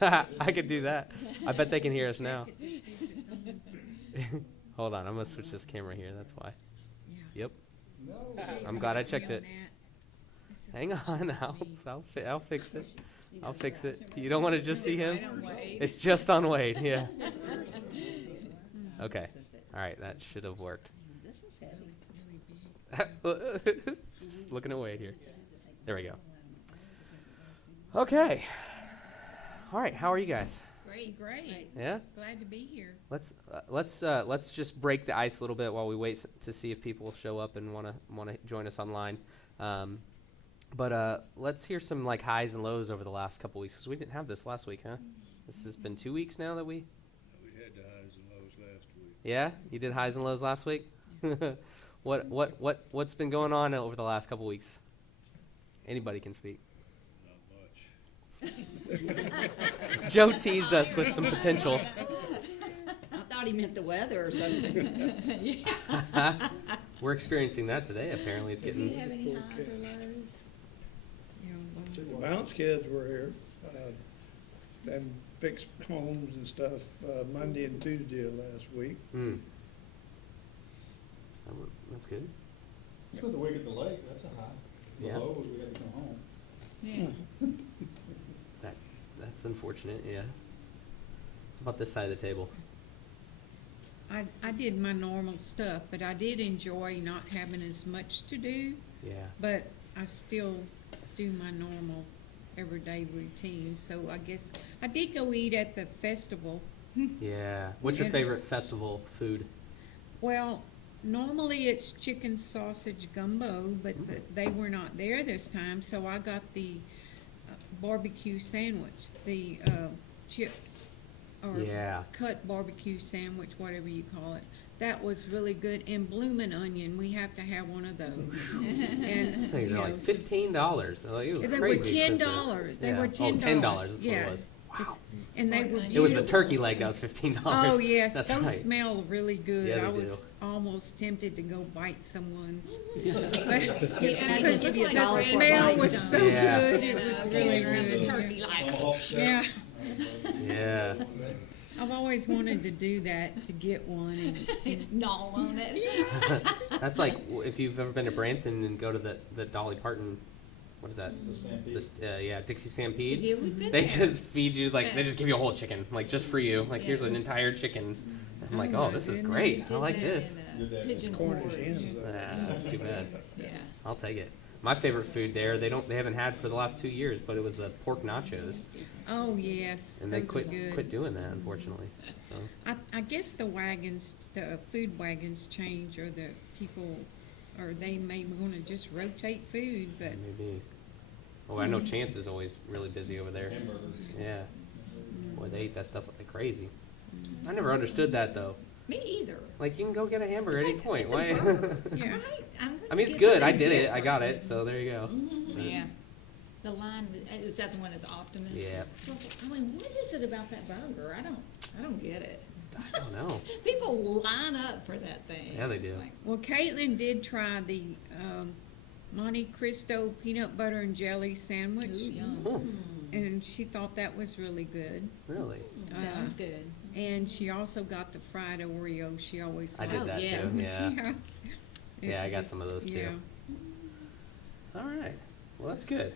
I could do that. I bet they can hear us now. Hold on, I'm gonna switch this camera here. That's why. Yep. I'm glad I checked it. Hang on, I'll fix it. I'll fix it. You don't want to just see him? It's just on Wade. Yeah. Okay. All right, that should have worked. This is heavy. Just looking at Wade here. There we go. Okay. All right. How are you guys? Great. Yeah. Glad to be here. Let's just break the ice a little bit while we wait to see if people show up and want to join us online. But let's hear some like highs and lows over the last couple weeks, because we didn't have this last week, huh? This has been 2 weeks now that we. We had the highs and lows last week. Yeah, you did highs and lows last week. What's been going on over the last couple weeks? Anybody can speak. Not much. Joe teased us with some potential. I thought he meant the weather or something. We're experiencing that today. Apparently, it's Do you getting. have any highs or lows? The bounce kids were here, and fixed homes and stuff, Monday and Tuesday of last week. That's good. Spent the week at the lake, that's a high. The Yeah. low was we had to come home. Yeah. That's unfortunate. Yeah. How about this side of the table? I did my normal stuff, but I did enjoy not having as much to do, Yeah. but I still do my normal everyday routine. So I guess I did go eat at the festival. Yeah. What's your And- favorite festival food? Well, normally it's chicken sausage gumbo, but they were not there this time, so I got the barbecue sandwich, the chip or Yeah. cut barbecue sandwich, whatever you call it. That was really good. And bloomin' onion, we have to have one of those. And These things you are know, like $15. Like, it was they were crazy expensive. $10. They Yeah. were Oh, $10. $10. That's Yeah. what it was. Wow. And they were It was the beautiful. turkey leg that was $15. Oh yes, That's those right. smell really good. Yeah, they I was do. almost tempted to go bite someone's. Can I just give you a dollar The for a smell bite? was so Yeah. good. It was really good. Tomahawk steaks. Yeah. Yeah. I've always wanted to do that, to get one. And Gnaw on it. That's like if you've ever been to Branson and go to the Dolly Parton, what is that? The Stampede. Yeah, Dixie Stampede. Yeah, we've been They there. just feed you like they just give you a whole chicken, like just for you. Like here's an entire chicken. I'm like, Oh oh, my this is goodness. great. I like this. Your dad Pigeon Cornish porridge. hens. That's too bad. Yeah. I'll take it. My favorite food there, they haven't had for the last 2 years, but it was the pork nachos, oh yes, and they those are quit good. doing that, unfortunately. So, I guess the food wagons change, or the people, or they may want to just rotate food, but maybe. Oh, I know Chance is always really busy over there. Hamburgers. Yeah. Boy, they eat that stuff like crazy. I never understood that though. Me either. Like you can go get a hamburger at It's any like- point. it's a Why? burger. yeah. Right? I'm I gonna mean, it's get good. I something did it. I got different. it. So there you go. Yeah. The line, is that the one at the Optimist? Yeah. Well, I mean, what is it about that burger? I don't get it. I don't know. People line up for that thing. Yeah, they It's do. like, Well, Caitlin did try the Monte Cristo peanut butter and jelly sandwich, ooh, yum. Oh, and she thought that was really good. really? Sounds good. And she also got the fried Oreo. She always I liked. did Oh, that yeah. too. Yeah. Yeah. Yeah, I It got was- some of those too. yeah. All right. Well, that's good.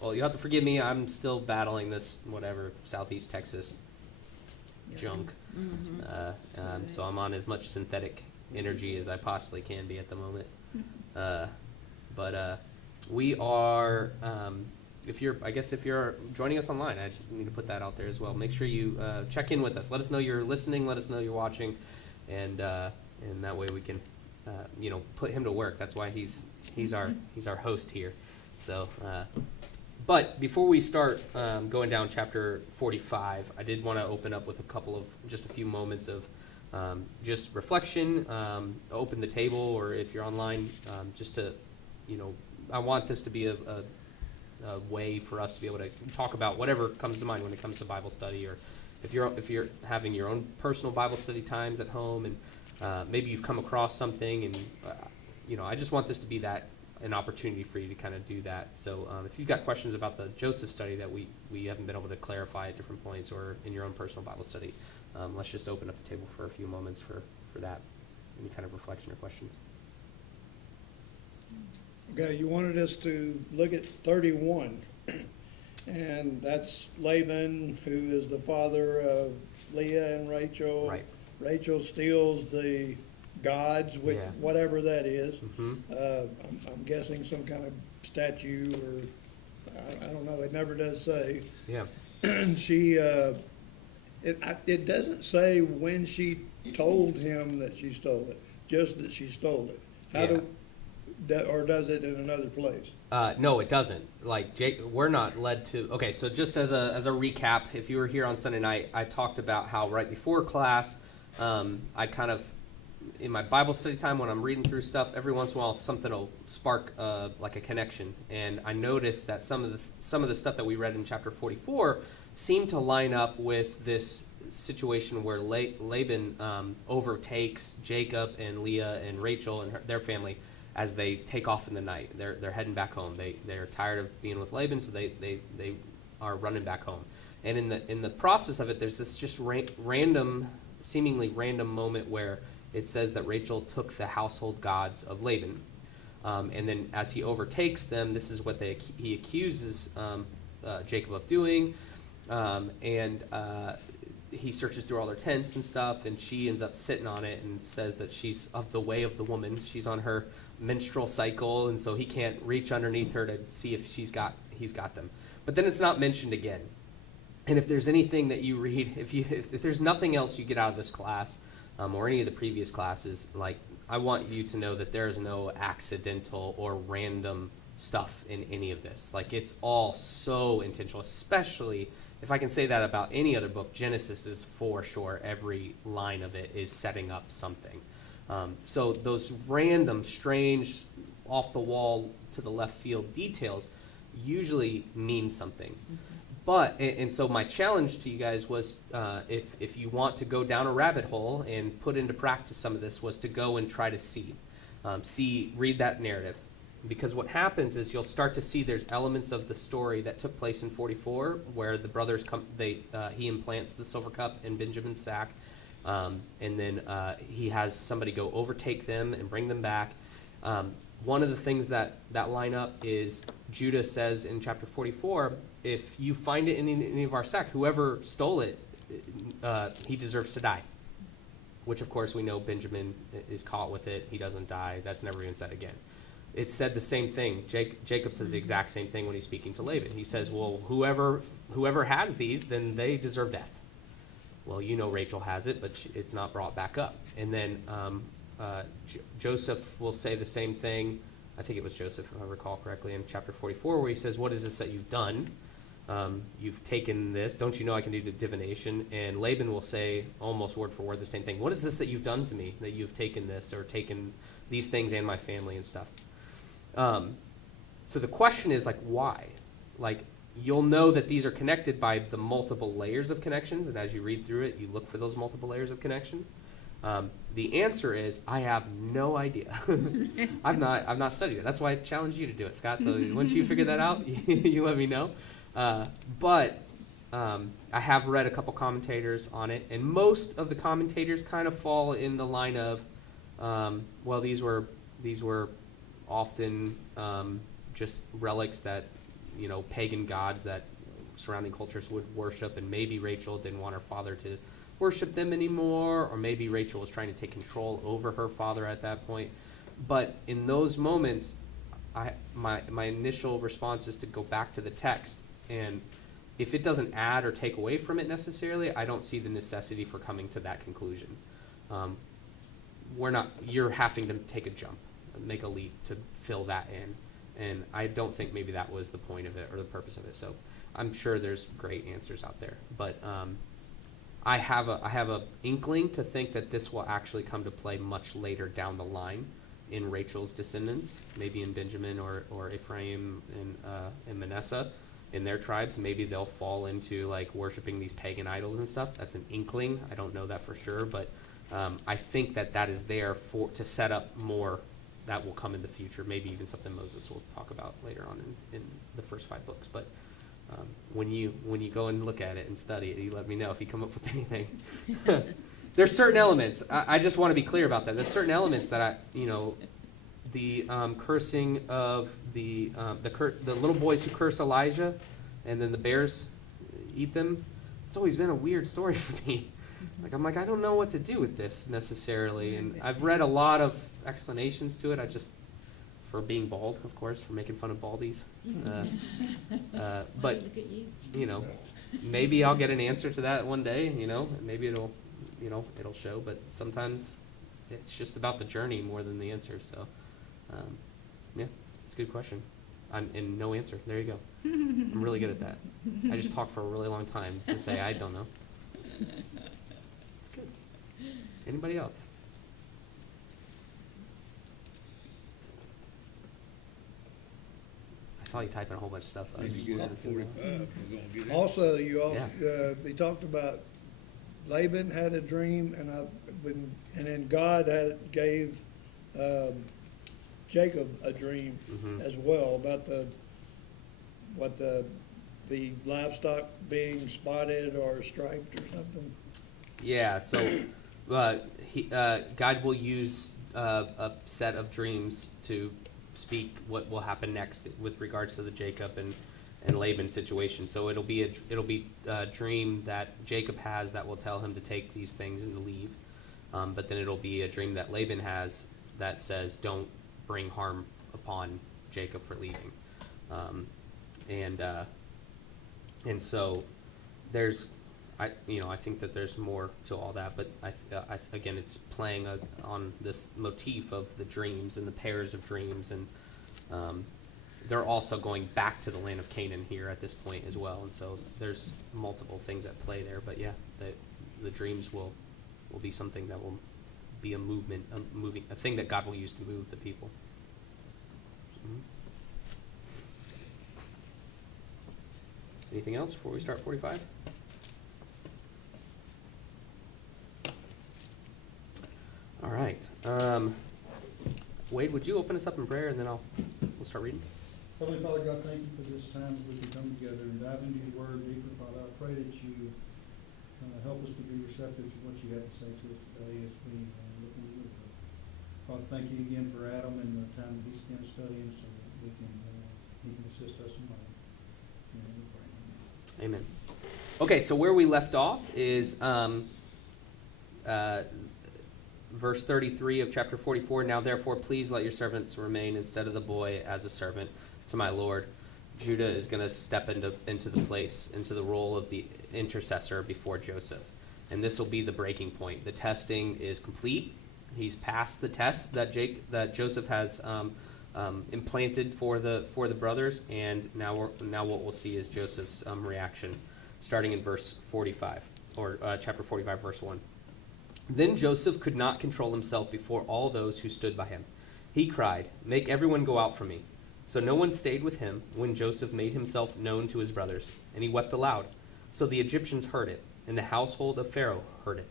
Well, you have to forgive me. I'm still battling this whatever Southeast Texas junk. So I'm on as much synthetic energy as I possibly can be at the moment. But we are. If you're joining us online, I just need to put that out there as well. Make sure you check in with us. Let us know you're listening. Let us know you're watching, and that way we can, put him to work. That's why he's our host here. So, but before we start going down chapter 45, I did want to open up with just a few moments of just reflection. Open the table, or if you're online, just to, I want this to be a way for us to be able to talk about whatever comes to mind when it comes to Bible study, or if you're having your own personal Bible study times at home, and maybe you've come across something, and I just want this to be that an opportunity for you to kind of do that. So if you've got questions about the Joseph study that we haven't been able to clarify at different points, or in your own personal Bible study, let's just open up the table for a few moments for that. Any kind of reflection or questions? Okay, you wanted us to look at 31, and that's Laban, who is the father of Leah and Rachel. Right. Rachel steals the gods, with Yeah. whatever that is. Mm-hmm. I'm guessing some kind of statue, or, I don't know, it never does say. Yeah. She, it doesn't say when she told him that she stole it, just that she stole it. Or does it in another place? No, it doesn't. Like, Jake, we're not led to. Okay, so just as a recap, if you were here on Sunday night, I talked about how right before class, I kind of, in my Bible study time when I'm reading through stuff, every once in a while something will spark like a connection, and I noticed that some of the stuff that we read in chapter 44 seemed to line up with this situation where Laban overtakes Jacob and Leah and Rachel and their family as they take off in the night. They're heading back home. They're tired of being with Laban, so they are running back home. And in the process of it, there's this just seemingly random moment where it says that Rachel took the household gods of Laban, and then as he overtakes them, this is what he accuses Jacob of doing, and he searches through all their tents and stuff, and she ends up sitting on it and says that she's of the way of the woman. She's on her menstrual cycle, and so he can't reach underneath her to see if he's got them. But then it's not mentioned again. And if there's anything that you read, if there's nothing else you get out of this class, or any of the previous classes, like, I want you to know that there is no accidental or random stuff in any of this. Like, it's all so intentional, especially if I can say that about any other book. Genesis is for sure, every line of it is setting up something. So those random, strange, off the wall, to the left field details usually mean something. But, and so my challenge to you guys was, if you want to go down a rabbit hole and put into practice some of this, was to go and try to read that narrative. Because what happens is you'll start to see there's elements of the story that took place in 44 where the brothers come, he implants the silver cup in Benjamin's sack, and then he has somebody go overtake them and bring them back. One of the things that line up is Judah says in chapter 44, if you find it in any of our sack, whoever stole it, he deserves to die. Which, of course, we know Benjamin is caught with it. He doesn't die. That's never even said again. It said the same thing. Jacob says the exact same thing when he's speaking to Laban. He says, well, whoever has these, then they deserve death. Well, you know Rachel has it, but it's not brought back up. And then Joseph will say the same thing. I think it was Joseph, if I recall correctly, in chapter 44, where he says, what is this that you've done? You've taken this. Don't you know I can do divination? And Laban will say, almost word for word, the same thing. What is this that you've done to me, that you've taken this, or taken these things and my family and stuff? So the question is, like, why? Like, you'll know that these are connected by the multiple layers of connections, and as you read through it, you look for those multiple layers of connection. The answer is, I have no idea. I've not studied it. That's why I challenge you to do it, Scott. So once you figure that out, you let me know. But I have read a couple commentators on it, and most of the commentators kind of fall in the line of, well, these were often just relics that, pagan gods that surrounding cultures would worship, and maybe Rachel didn't want her father to worship them anymore, or maybe Rachel was trying to take control over her father at that point. But in those moments, my initial response is to go back to the text, and if it doesn't add or take away from it necessarily, I don't see the necessity for coming to that conclusion. You're having to take a jump, make a leap to fill that in, and I don't think maybe that was the point of it or the purpose of it. So I'm sure there's great answers out there, but I have a inkling to think that this will actually come to play much later down the line in Rachel's descendants, maybe in Benjamin or Ephraim and Manasseh, in their tribes. Maybe they'll fall into like worshiping these pagan idols and stuff. That's an inkling. I don't know that for sure, but I think that is there to set up more that will come in the future, maybe even something Moses will talk about later on in the first 5 books. But when you go and look at it and study it, you let me know if you come up with anything. There's certain elements. I just want to be clear about that. There's certain elements that the cursing of the little boys who curse Elijah, and then the bears eat them. It's always been a weird story for me. I'm like, I don't know what to do with this necessarily, and I've read a lot of explanations to it. For being bald, of course, for making fun of baldies. But Look at you. Maybe I'll get an answer to that one day. Maybe it'll show. But sometimes it's just about the journey more than the answer. So, yeah, it's a good question. And no answer. There you go. I'm really good at that. I just talk for a really long time to say I don't know. It's good. Anybody else? I saw you typing a whole bunch of stuff. So I Need to just get wanted up to know. 45, we're gonna get it. Also, Yeah. they talked about Laban had a dream, and then God gave Jacob a dream Mhm. as well about the livestock being spotted or striped or something. Yeah, so God will use a set of dreams to speak what will happen next with regards to the Jacob and Laban situation. So it'll be a dream that Jacob has that will tell him to take these things and to leave. But then it'll be a dream that Laban has that says, don't bring harm upon Jacob for leaving. And so there's, I think that there's more to all that, but again, it's playing on this motif of the dreams and the pairs of dreams, and they're also going back to the land of Canaan here at this point as well, and so there's multiple things at play there. But yeah, the dreams will be something that will be a thing that God will use to move the people. Mhm. Anything else before we start 45? All right. Wade, would you open us up in prayer, and then we'll start reading? Heavenly Father God, thank you for this time that we can come together and dive into your word deeper. Father, I pray that you help us to be receptive to what you have to say to us today as we look into your word. Father, thank you again for Adam and the time that he spent studying so that he can assist us in learning. And we pray. Amen. Okay, so where we left off is verse 33 of chapter 44. Now therefore, please let your servants remain instead of the boy as a servant to my Lord. Judah is going to step into the role of the intercessor before Joseph. And this will be the breaking point. The testing is complete. He's passed the test that Joseph has implanted for the brothers, and now what we'll see is Joseph's reaction, starting in verse 45, or chapter 45, verse 1. Then Joseph could not control himself before all those who stood by him. He cried, "Make everyone go out from me." So no one stayed with him when Joseph made himself known to his brothers, and he wept aloud. So the Egyptians heard it, and the household of Pharaoh heard it.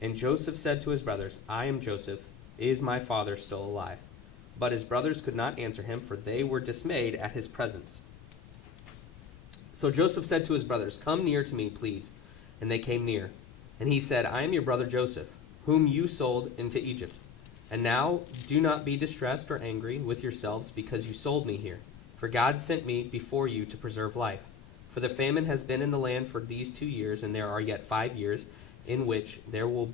And Joseph said to his brothers, "I am Joseph. Is my father still alive?" But his brothers could not answer him, for they were dismayed at his presence. So Joseph said to his brothers, "Come near to me, please." And they came near. And he said, "I am your brother Joseph, whom you sold into Egypt. And now do not be distressed or angry with yourselves because you sold me here. For God sent me before you to preserve life. For the famine has been in the land for these 2 years, and there are yet 5 years in which there will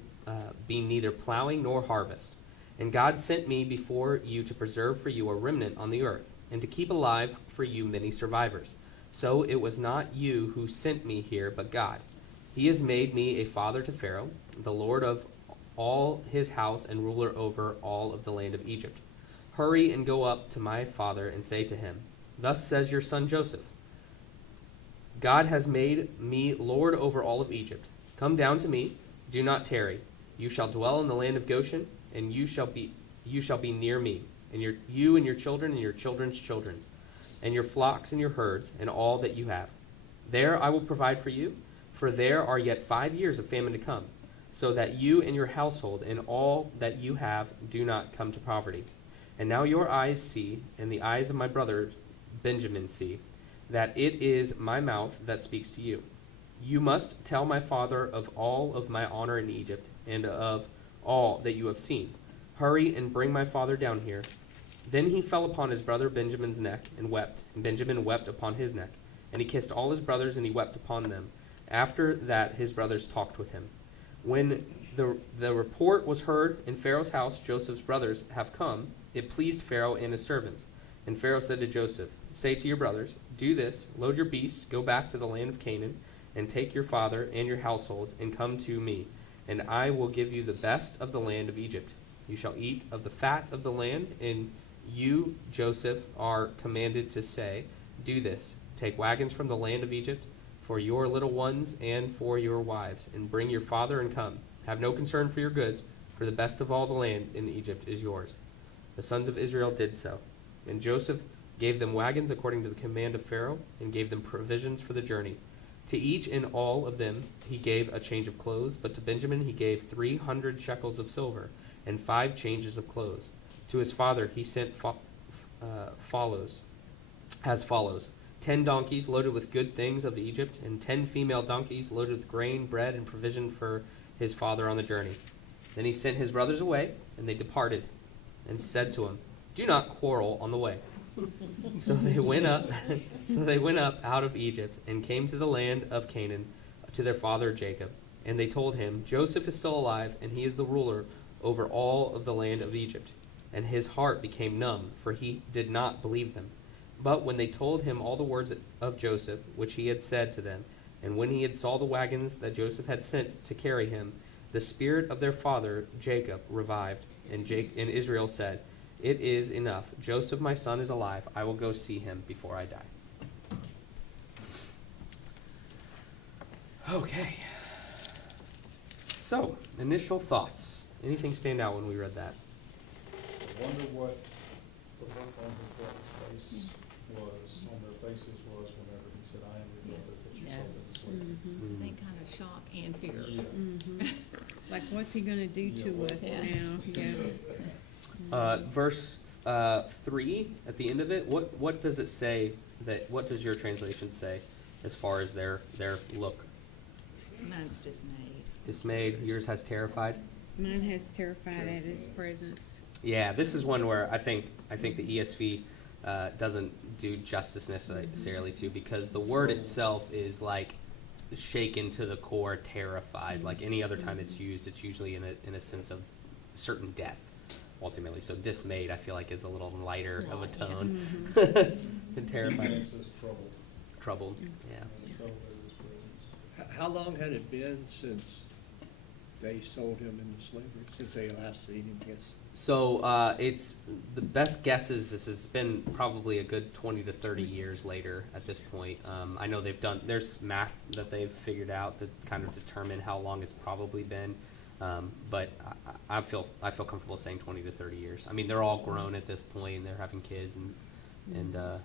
be neither plowing nor harvest. And God sent me before you to preserve for you a remnant on the earth, and to keep alive for you many survivors. So it was not you who sent me here, but God. He has made me a father to Pharaoh, the Lord of all his house and ruler over all of the land of Egypt. Hurry and go up to my father and say to him, 'Thus says your son Joseph, God has made me Lord over all of Egypt. Come down to me, do not tarry. You shall dwell in the land of Goshen, and you shall be near me, and you and your children and your children's children, and your flocks and your herds, and all that you have. There I will provide for you, for there are yet 5 years of famine to come, so that you and your household and all that you have do not come to poverty. And now your eyes see, and the eyes of my brother Benjamin see, that it is my mouth that speaks to you. You must tell my father of all of my honor in Egypt, and of all that you have seen. Hurry and bring my father down here. Then he fell upon his brother Benjamin's neck and wept, and Benjamin wept upon his neck. And he kissed all his brothers, and he wept upon them. After that his brothers talked with him. When the report was heard in Pharaoh's house, Joseph's brothers have come, it pleased Pharaoh and his servants. And Pharaoh said to Joseph, say to your brothers, do this, load your beasts, go back to the land of Canaan, and take your father and your households, and come to me, and I will give you the best of the land of Egypt. You shall eat of the fat of the land, and you, Joseph, are commanded to say, do this, take wagons from the land of Egypt, for your little ones and for your wives, and bring your father and come. Have no concern for your goods, for the best of all the land in Egypt is yours. The sons of Israel did so. And Joseph gave them wagons according to the command of Pharaoh, and gave them provisions for the journey. To each and all of them he gave a change of clothes, but to Benjamin he gave 300 shekels of silver, and 5 changes of clothes. To his father he sent as follows: 10 donkeys loaded with good things of Egypt, and 10 female donkeys loaded with grain, bread, and provision for his father on the journey. Then he sent his brothers away, and they departed, and said to him, do not quarrel on the way. So they went up out of Egypt, and came to the land of Canaan, to their father Jacob. And they told him, Joseph is still alive, and he is the ruler over all of the land of Egypt. And his heart became numb, for he did not believe them. But when they told him all the words of Joseph, which he had said to them, and when he had saw the wagons that Joseph had sent to carry him, the spirit of their father Jacob revived. And Israel said, it is enough. Joseph, my son, is alive. I will go see him before I die. Okay. So, initial thoughts. Anything stand out when we read that? I wonder what the look on his brother's face was, on their faces was whenever he said, I am your brother that you Yeah. sold into slavery. I think kind of shock and fear. Yeah. Like, what's he gonna do Yeah, to what- us Yeah. now? Yeah. Verse 3 at the end of it. What does it say? What does your translation say as far as their look? Mine's dismayed. Dismayed. Yours has terrified. Mine has terrified at his presence. Yeah, this is one where I think the ESV doesn't do justice necessarily to, because the word itself is like shaken to the core, terrified. Like any other time it's used, it's usually in a sense of certain death, ultimately. So dismayed, I feel like, is a little lighter of a Light, yeah. tone. And It terrified, says troubled. troubled. Yeah. Troubled at his presence. How long had it been since they sold him into slavery, since they last seen him? Yes. So it's the best guess is this has been probably a good 20 to 30 years later at this point. I know there's math that they've figured out that kind of determine how long it's probably been. But I feel comfortable saying 20 to 30 years. I mean, they're all grown at this point, and they're having kids, and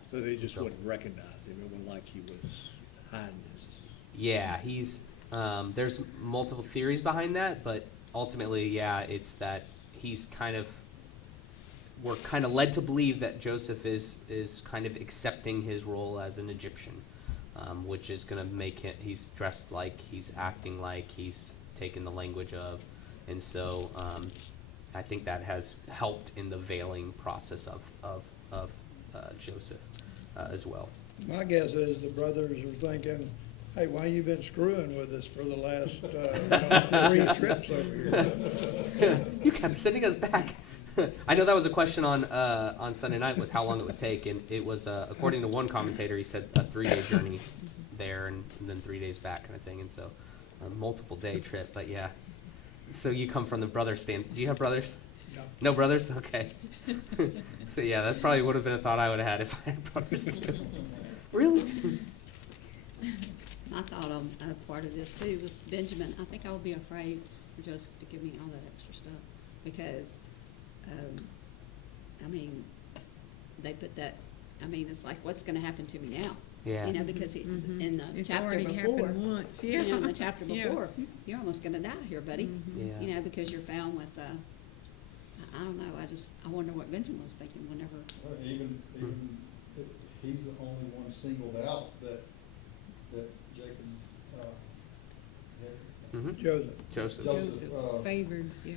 So they just so- wouldn't recognize him, it wasn't like he was hiding his. yeah, he's there's multiple theories behind that, but ultimately, yeah, it's that we're kind of led to believe that Joseph is kind of accepting his role as an Egyptian, which is going to make him, he's dressed like, he's acting like, he's taken the language of, and so I think that has helped in the veiling process of Joseph as well. My guess is the brothers are thinking, hey, why you been screwing with us for the last 3 trips over here? You kept sending us back. I know that was a question on Sunday night, was how long it would take, and it was according to one commentator, he said a 3-day journey there and then 3 days back, kind of thing, and so a multiple day trip. But yeah, so you come from the brother stand. Do you have brothers? No. No brothers? Okay. So yeah, that's probably would have been a thought I would have had if I had brothers too. Really? I thought part of this too was Benjamin. I think I would be afraid for Joseph to give me all that extra stuff because, I mean, they put that. I mean, it's like, what's going to happen to me now? Yeah. You know, because in the It's chapter already before, happened once, yeah. you know, in the chapter Yeah. before, you're almost going to die here, buddy. Yeah. You know, because you're found with. I don't know, I wonder what Benjamin was thinking whenever, Well, even if he's the only one singled out that Jacob, Mhm. Joseph. Joseph. Joseph, Favored, yeah.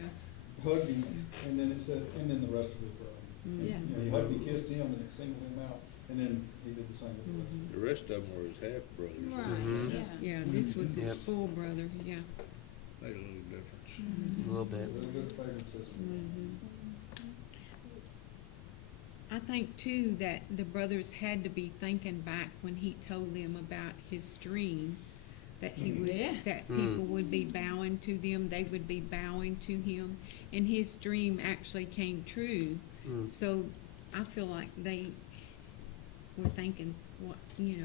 hugged him, and then it said, and then the rest of his brother. Mhm. Yeah. You know, he hugged and kissed him, and it singled him out, and then he did the same with the rest. Mhm. The rest of them were his half-brothers. Right, Mhm. yeah. Yeah, this was his Yep. full brother, yeah. Made a little difference. A little bit. A little bit of favoritism. Mhm. I think too that the brothers had to be thinking back when he told them about his dream, that he was, Yeah. that Mm. people would be bowing to them, they would be bowing to him, and his dream actually came true. Mm. So I feel like they were thinking, what, he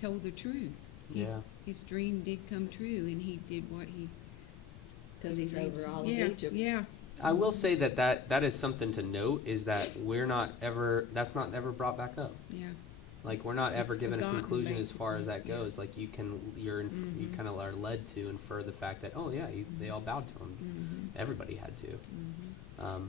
told the truth. Yeah. His dream did come true, and he did what he. because he's over all of Yeah, Egypt. yeah. I will say that is something to note, is that that's not ever brought back up. Yeah. Like, we're not ever It's given a forgotten, conclusion as far as that basically. goes. Like, you Mhm. kind of are led to infer the fact that, oh yeah, they all bowed to him. Mhm. Everybody had to. Mhm.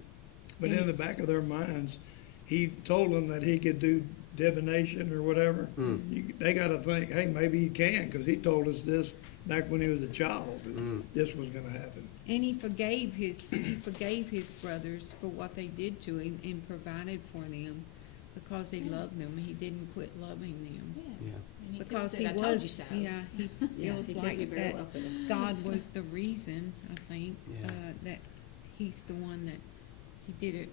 But in the back of their minds, he told them that he could do divination or whatever. Mm. They gotta think, hey, maybe he can, because he told us this back when he was a child, that Mm. this was gonna happen. And he forgave his brothers for what they did to him and provided for them because he loved them. He didn't quit loving them. Yeah. And he could've Because said, he "I was, told you so." yeah, he Yeah, feels he took like you very that well for them. God was the reason, I think, Yeah. that he's the one that, he did it.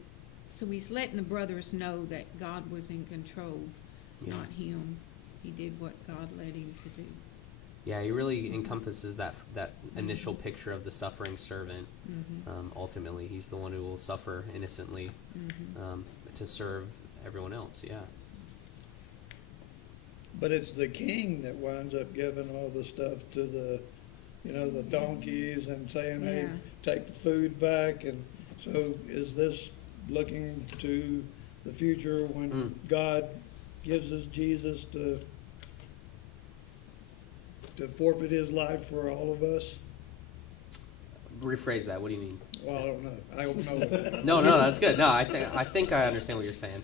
So he's letting the brothers know that God was in control, Yeah. not him. He did what God led him to do. Yeah, he really encompasses that initial picture of the suffering servant. Mhm. Ultimately, he's the one who will suffer innocently Mhm. to serve everyone else. Yeah. But it's the king that winds up giving all the stuff to the, the donkeys and saying, hey, Yeah. take the food back. And so is this looking to the future when Mm. God gives us Jesus to forfeit his life for all of us? Rephrase that. What do you mean? Well, I don't know. I don't know. No, that's good. No, I think I understand what you're saying.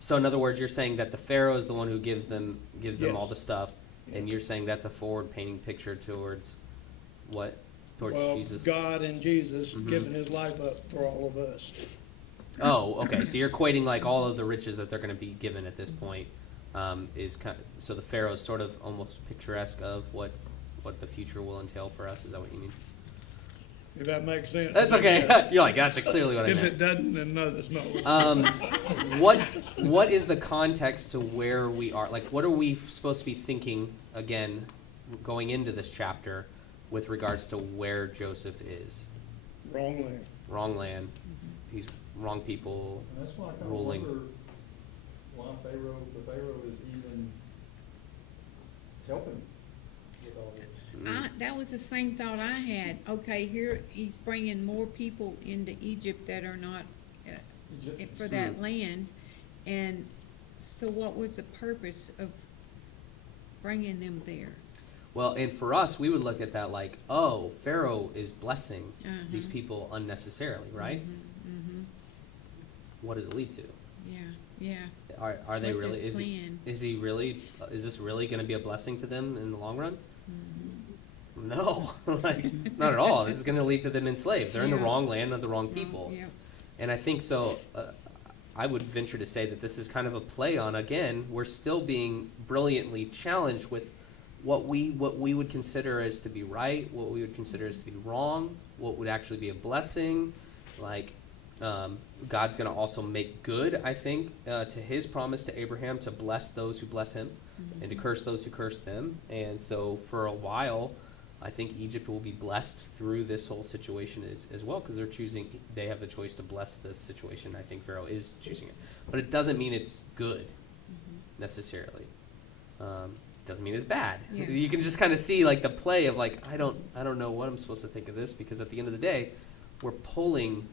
So in other words, you're saying that the Pharaoh is the one who gives them Yes. all the stuff, and you're saying that's a forward painting picture towards what? Towards Well, Jesus. God and Jesus Mhm. giving his life up for all of us. Oh, okay. So you're equating like all of the riches that they're going to be given at this point is kind of, so the Pharaoh is sort of almost picturesque of what the future will entail for us. Is that what you mean? If that makes sense. That's okay. Yes. You're like, that's clearly what I If meant. it doesn't, then no, that's not what. What is the context to where we are? Like, what are we supposed to be thinking again, going into this chapter, with regards to where Joseph is? Wrong land. Wrong land. He's wrong people. And that's why I kind of Ruling. wonder why the Pharaoh is even helping with all this. That was the same thought I had. Okay, here he's bringing more people into Egypt that are not Egyptians. for that land. And so what was the purpose of bringing them there? Well, and for us, we would look at that like, oh, Pharaoh is blessing these Uh-huh. people unnecessarily, right? Mm-hmm. What does it lead to? Yeah. Are they What's really? his Is plan? is he really? Is this really going to be a blessing to them in the long run? Mm-hmm. No, like not at all. This is going to lead to them enslaved. They're in the Yeah. wrong land with the wrong people. Yep. And I think so. I would venture to say that this is kind of a play on, again, we're still being brilliantly challenged with what we would consider as to be right, what we would consider as to be wrong, what would actually be a blessing. Like, God's going to also make good, I think, to his promise to Abraham to bless those who bless him and to curse those who curse them. And so for a while, I think Egypt will be blessed through this whole situation as well, because they have the choice to bless this situation. I think Pharaoh is choosing it. But it doesn't mean it's good, necessarily. Doesn't mean it's bad. Yeah. You can just kind of see like the play of like, I don't know what I'm supposed to think of this, because at the end of the day, we're pulling,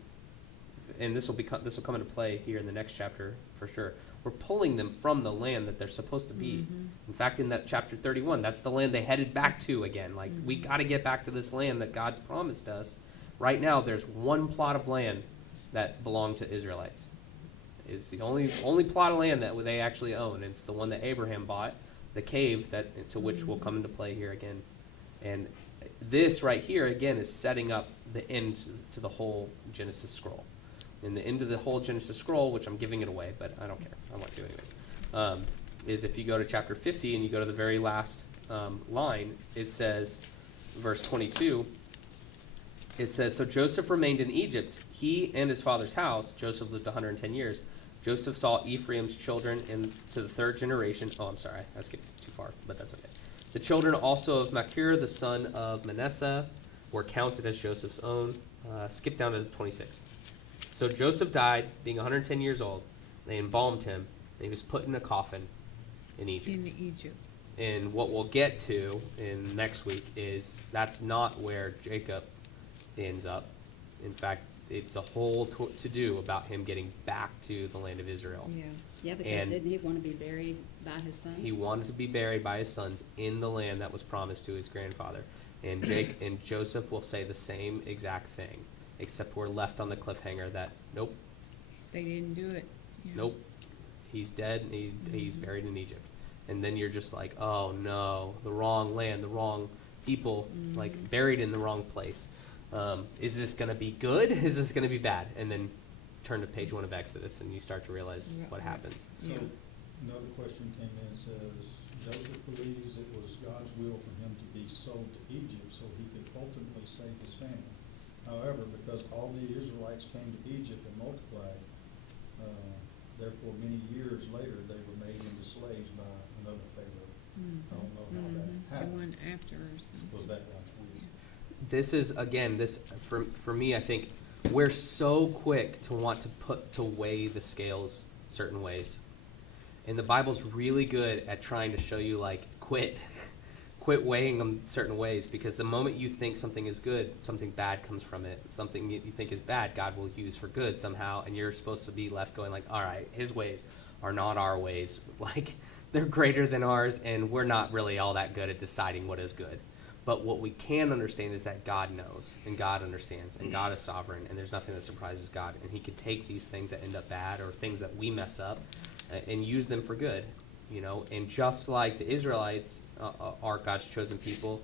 and this will come into play here in the next chapter for sure. We're pulling them from the land that they're supposed to be. In fact, in that chapter 31, that's the land they headed back to again. Like, we got to get back to this land that God's promised us, right now there's one plot of land that belonged to Israelites. It's the only plot of land that they actually own. It's the one that Abraham bought, the cave that to which will come into play here again. And this right here again is setting up the end to the whole Genesis scroll. And the end of the whole Genesis scroll, which I'm giving it away, but I don't care. I want to anyways. Is if you go to chapter 50 and you go to the very last line, it says, verse 22. It says, so Joseph remained in Egypt, he and his father's house. Joseph lived 110 years. Joseph saw Ephraim's children into the third generation. Oh, I'm sorry. I skipped too far, but that's okay. The children also of Machir, the son of Manasseh, were counted as Joseph's own. Skip down to 26. So Joseph died, being 110 years old. They embalmed him, and he was put in a coffin in Egypt. In Egypt. And what we'll get to in next week is that's not where Jacob ends up. In fact, it's a whole to-do about him getting back to the land of Israel. Yeah. Yeah, because And- didn't he want to be buried by his son? He wanted to be buried by his sons in the land that was promised to his grandfather. And Jake and Joseph will say the same exact thing, except we're left on the cliffhanger that, nope, They didn't do it. Yeah. nope, he's dead and he's buried in Egypt. And then you're just like, oh no, the wrong land, the wrong people, like buried in the wrong place. Is this going to be good? Is this going to be bad? And then turn to page 1 of Exodus and you start to realize what happens. Yeah. So, another question came in, says, Joseph believes it was God's will for him to be sold to Egypt so he could ultimately save his family. However, because all the Israelites came to Egypt and multiplied, therefore many years later they were made into slaves by another Pharaoh. I don't know how that The happened. one after or something. Was that God's will? This is, again, this for me, I think we're so quick to want to weigh the scales certain ways. And the Bible's really good at trying to show you, like, quit weighing them certain ways, because the moment you think something is good, something bad comes from it. Something you think is bad, God will use for good somehow, and you're supposed to be left going like, all right, his ways are not our ways. Like, they're greater than ours, and we're not really all that good at deciding what is good. But what we can understand is that God knows, and God understands, and God is sovereign, and there's nothing that surprises God. And he could take these things that end up bad or things that we mess up and use them for good, you know. And just like the Israelites are God's chosen people,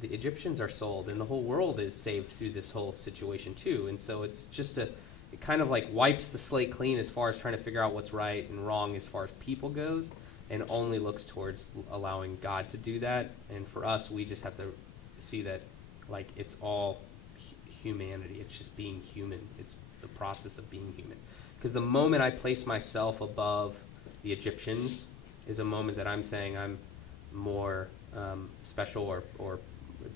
the Egyptians are sold, and the whole world is saved through this whole situation too. And so it's just it kind of like wipes the slate clean as far as trying to figure out what's right and wrong as far as people goes, and only looks towards allowing God to do that. And for us, we just have to see that, like, it's all humanity. It's just being human. It's the process of being human. Because the moment I place myself above the Egyptians is a moment that I'm saying I'm more special or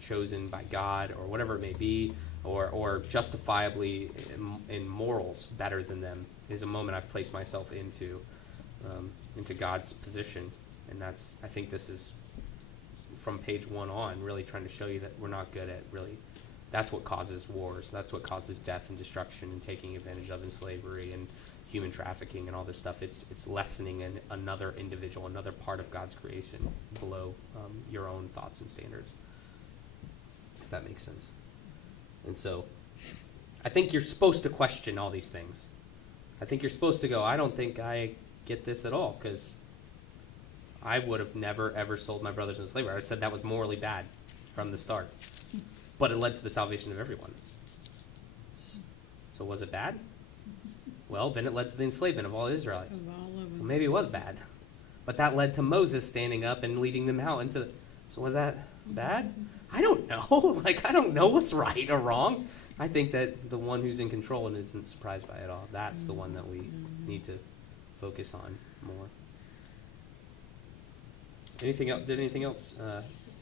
chosen by God or whatever it may be, or justifiably in morals better than them, is a moment I've placed myself into God's position. And that's, I think this is from page 1 on, really trying to show you that we're not good at really, that's what causes wars, that's what causes death and destruction and taking advantage of, and slavery and human trafficking and all this stuff. It's lessening another individual, another part of God's creation below your own thoughts and standards, if that makes sense. And so I think you're supposed to question all these things. I think you're supposed to go, I don't think I get this at all, because I would have never, ever sold my brothers into slavery. I said that was morally bad from the start. But it led to the salvation of everyone. So was it bad? Well, then it led to the enslavement of all Israelites. Of all of Well, them. maybe it was bad. But that led to Moses standing up and leading them out into the... So was that bad? I don't know. Like, I don't know what's right or wrong. I think that the one who's in control and isn't surprised by it all, that's the one that we need to focus on more. Anything else? Did anything else?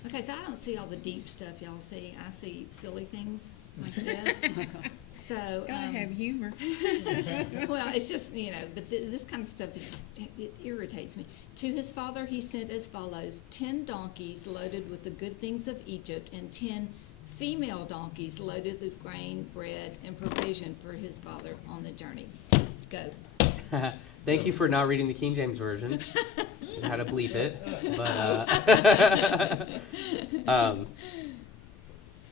Okay, so I don't see all the deep stuff y'all see. I see silly things like this. So, Gotta have humor. well, it's just, you know, but this kind of stuff, it irritates me. To his father he sent as follows: 10 donkeys loaded with the good things of Egypt, and 10 female donkeys loaded with grain, bread, and provision for his father on the journey. Go. Thank you for not reading the King James Version. I had to bleep it. But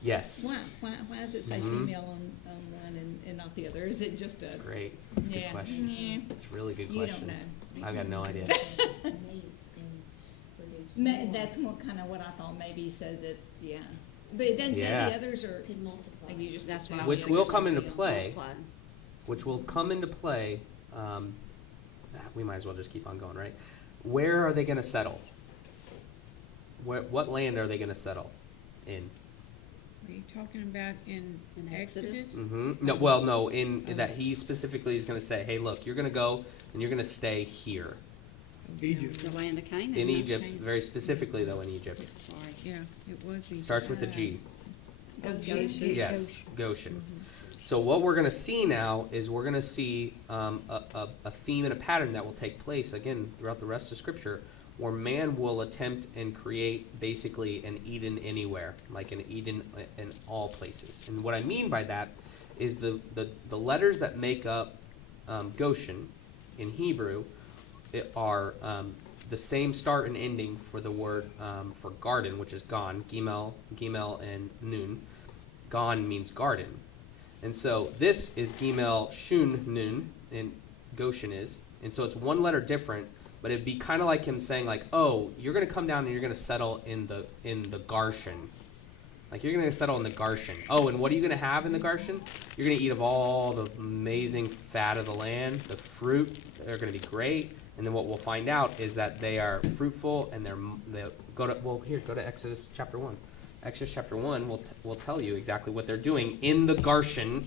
Yes. Why does it say Mhm. female on one and not the other? Is it just a? It's great. It's a good Yeah. question. Yeah. It's a really good You question. don't know. I've got no idea. That's what I thought, maybe so that, yeah. But it doesn't say Yeah. the others are. Could multiply. Like you just That's assume. what I Which was will thinking, come into something play. multiply. Which will come into play, we might as well just keep on going, right? Where are they gonna settle? What land are they gonna settle in? Are you talking about in In Exodus? Exodus? No, well, no, in that he specifically is gonna say, hey, look, you're gonna go and you're gonna stay here. Egypt. The land of Canaan. In huh? Egypt, very specifically though, in Egypt. Sorry. Yeah, it was Egypt. Starts with a G. Goshen. Yes, Goshen. So what we're gonna see now is we're gonna see a theme and a pattern that will take place, again, throughout the rest of Scripture, where man will attempt and create basically an Eden anywhere, like an Eden in all places. And what I mean by that is the letters that make up Goshen in Hebrew are the same start and ending for the word for garden, which is Gon, Gimel, and Nun. Gon means garden. And so this is Gimel Shun Nun, and Goshen is. And so it's one letter different, but it'd be kind of like him saying, like, oh, you're going to come down and you're going to settle in the Garshin. Like, you're going to settle in the Garshin. Oh, and what are you going to have in the Garshin? You're going to eat of all the amazing fat of the land, the fruit. They're going to be great. And then what we'll find out is that they are fruitful, and go to Exodus chapter 1. Exodus chapter 1 will tell you exactly what they're doing in the Garshin.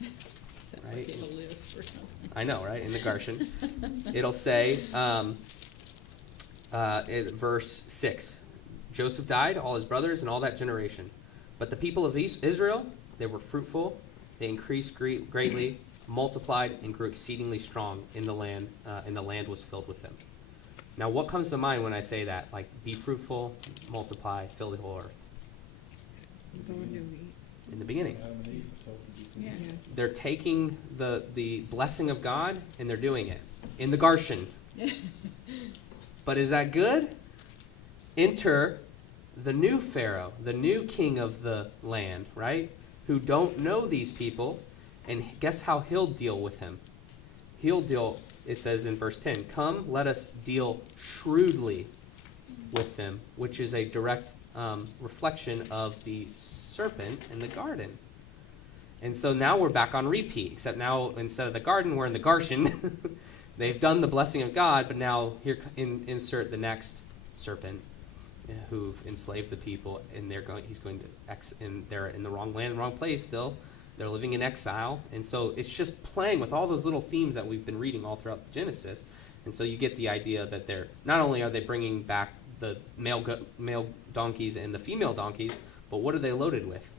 Sounds Right. like in a list or something. I know, right? In the Garshin. It'll say, in verse 6, Joseph died, all his brothers, and all that generation. But the people of Israel, they were fruitful, they increased greatly, multiplied, and grew exceedingly strong in the land, and the land was filled with them. Now, what comes to mind when I say that? Like, be fruitful, multiply, fill the whole earth. Going to eat. In the beginning. Adam and Eve was told to be Yeah. fruitful. They're taking the blessing of God, and they're doing it in the Garshin. But is that good? Enter the new Pharaoh, the new king of the land, right? Who don't know these people, and guess how he'll deal with him? He'll deal, it says in verse 10, come, let us deal shrewdly with them, which is a direct reflection of the serpent in the garden. And so now we're back on repeat, except now instead of the garden, we're in the Garshin. They've done the blessing of God, but now here insert the next serpent who've enslaved the people, and they're in the wrong land, wrong place still. They're living in exile, and so it's just playing with all those little themes that we've been reading all throughout Genesis. And so you get the idea that they're not only are they bringing back the male donkeys and the female donkeys, but what are they loaded with?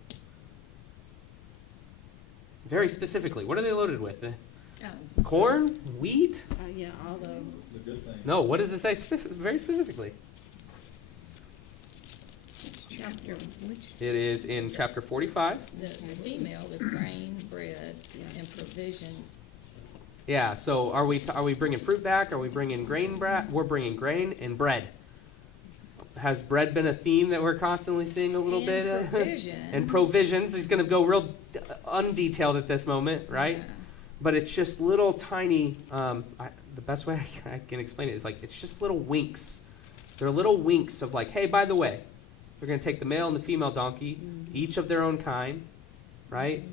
Very specifically, what are they loaded with? Oh. Corn, wheat? Yeah, all the, The good thing. No, what does it say very specifically? Chapter, which, It is in chapter 45. The female with grain, bread, and provision. Yeah, so are we bringing fruit back? Are we bringing grain back? We're bringing grain and bread. Has bread been a theme that we're constantly seeing a little And bit? provision. And provisions. He's going to go real undetailed at this moment, right? Yeah. But it's just little tiny, the best way I can explain it is like, it's just little winks. They're little winks of like, hey, by the way, we're going to take the male and the female donkey, each of their own kind, right?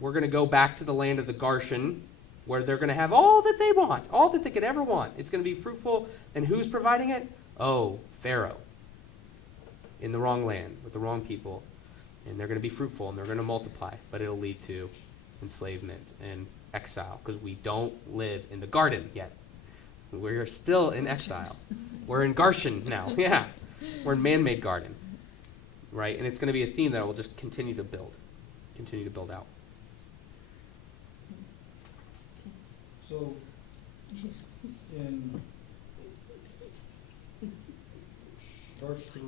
We're going to go back to the land of the Garshin, where they're going to have all that they want, all that they could ever want. It's going to be fruitful. And who's providing it? Oh, Pharaoh. In the wrong land, with the wrong people. And they're going to be fruitful, and they're going to multiply. But it'll lead to enslavement and exile, because we don't live in the garden yet. We're still in exile. We're in Garshin now. Yeah. We're in man-made garden. Right? And it's going to be a theme that will just continue to build out. So, in verse 3,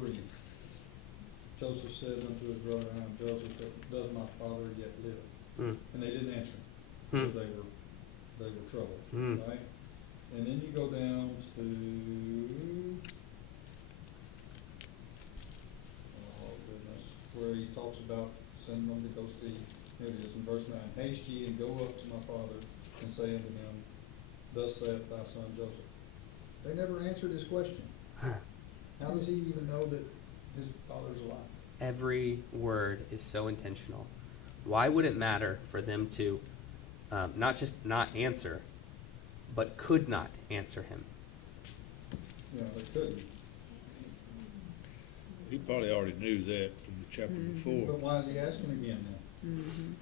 Joseph said unto his brother, I am Joseph, does my father yet live? Hmm. And they didn't answer him, Hmm. because they were troubled, Hmm. right? And then you go down to, oh goodness, talks about sending them to go see, here it is in verse 9, haste ye and go up to my father and say unto him, thus saith thy son Joseph. They never answered his question. How does he even know that his father's alive? Every word is so intentional. Why would it matter for them to not just not answer, but could not answer him? You know, they couldn't. He probably already knew that from the chapter before, But why is he asking again now?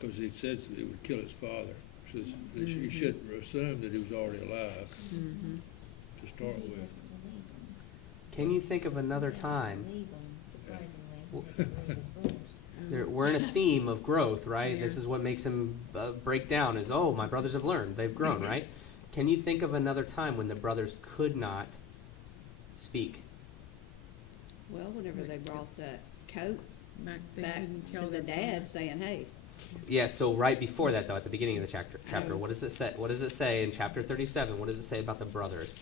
because he said it would kill his father. So he should assume that he was already alive to start He with. doesn't believe him. Can you think of another time? He doesn't believe him, surprisingly. He doesn't believe his brothers. We're in a theme of growth, right? This is what makes him break down is, oh, my brothers have learned. They've grown, right? Can you think of another time when the brothers could not speak? Well, whenever they brought the coat They back didn't tell to the their dad father. saying, hey, Yeah, so right before that, though, at the beginning of the chapter, Oh. what does it say? What does it say in chapter 37? What does it say about the brothers?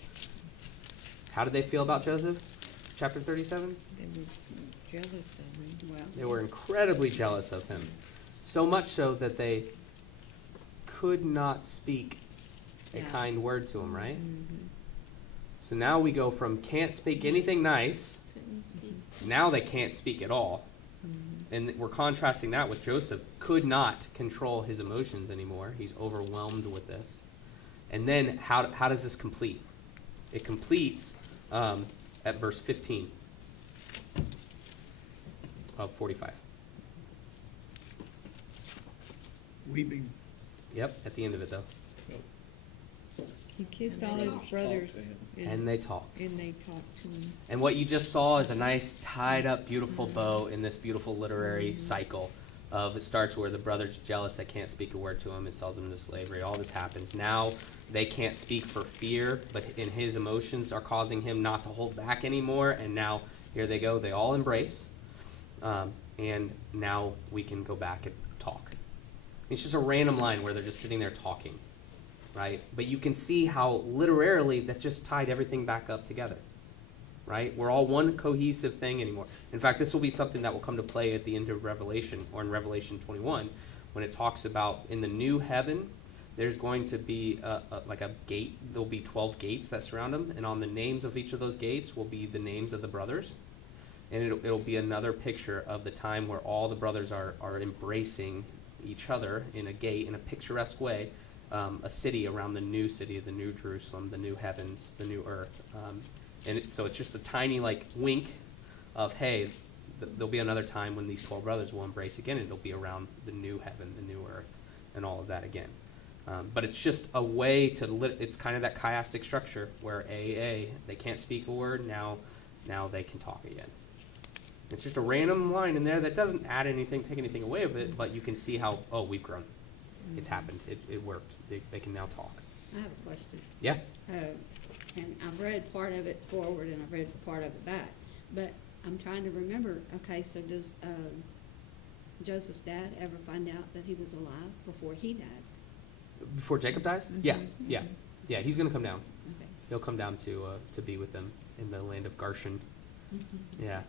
How did they feel about Joseph? Chapter 37? They were jealous of him. well, They were incredibly jealous of him. So much so that they could not speak a Yeah. kind word to him, right? Mhm. So now we go from can't speak anything nice, Couldn't speak. now they can't speak at all. Mm-hmm. And we're contrasting that with Joseph, could not control his emotions anymore. He's overwhelmed with this. And then how does this complete? It completes at verse 15 of 45. Weeping. Yep, at the end of it, though. He kissed all his brothers And they talked. and they talked to him. And what you just saw is a nice tied up beautiful bow in this beautiful literary cycle of it starts where the brother's jealous, they can't speak a word to him, it sells him into slavery. All this happens. Now they can't speak for fear, but in his emotions are causing him not to hold back anymore. And now here they go, they all embrace. And now we can go back and talk. It's just a random line where they're just sitting there talking, right? But you can see how literally that just tied everything back up together, right? We're all one cohesive thing anymore. In fact, this will be something that will come to play at the end of Revelation, or in Revelation 21, when it talks about in the new heaven, there's going to be like a gate. There'll be 12 gates that surround them, and on the names of each of those gates will be the names of the brothers. And it'll be another picture of the time where all the brothers are embracing each other in a gate, in a picturesque way, a city around the new city, the new Jerusalem, the new heavens, the new earth. So it's just a tiny like wink of, hey, there'll be another time when these 12 brothers will embrace again, and it'll be around the new heaven, the new earth, and all of that again. But it's just a way to, it's kind of that chiastic structure where they can't speak a word, now they can talk again. It's just a random line in there that doesn't add anything, take anything away with it, but you can see how, oh, we've grown. It's happened. It worked. They can now talk. I have a question. Yeah? And I've read part of it forward and I've read part of it back. But I'm trying to remember, okay, so does Joseph's dad ever find out that he was alive before he died? Before Jacob dies? Yeah, yeah. Yeah, he's going to come down. Okay. He'll come down to be with them in the land of Goshen. Yeah.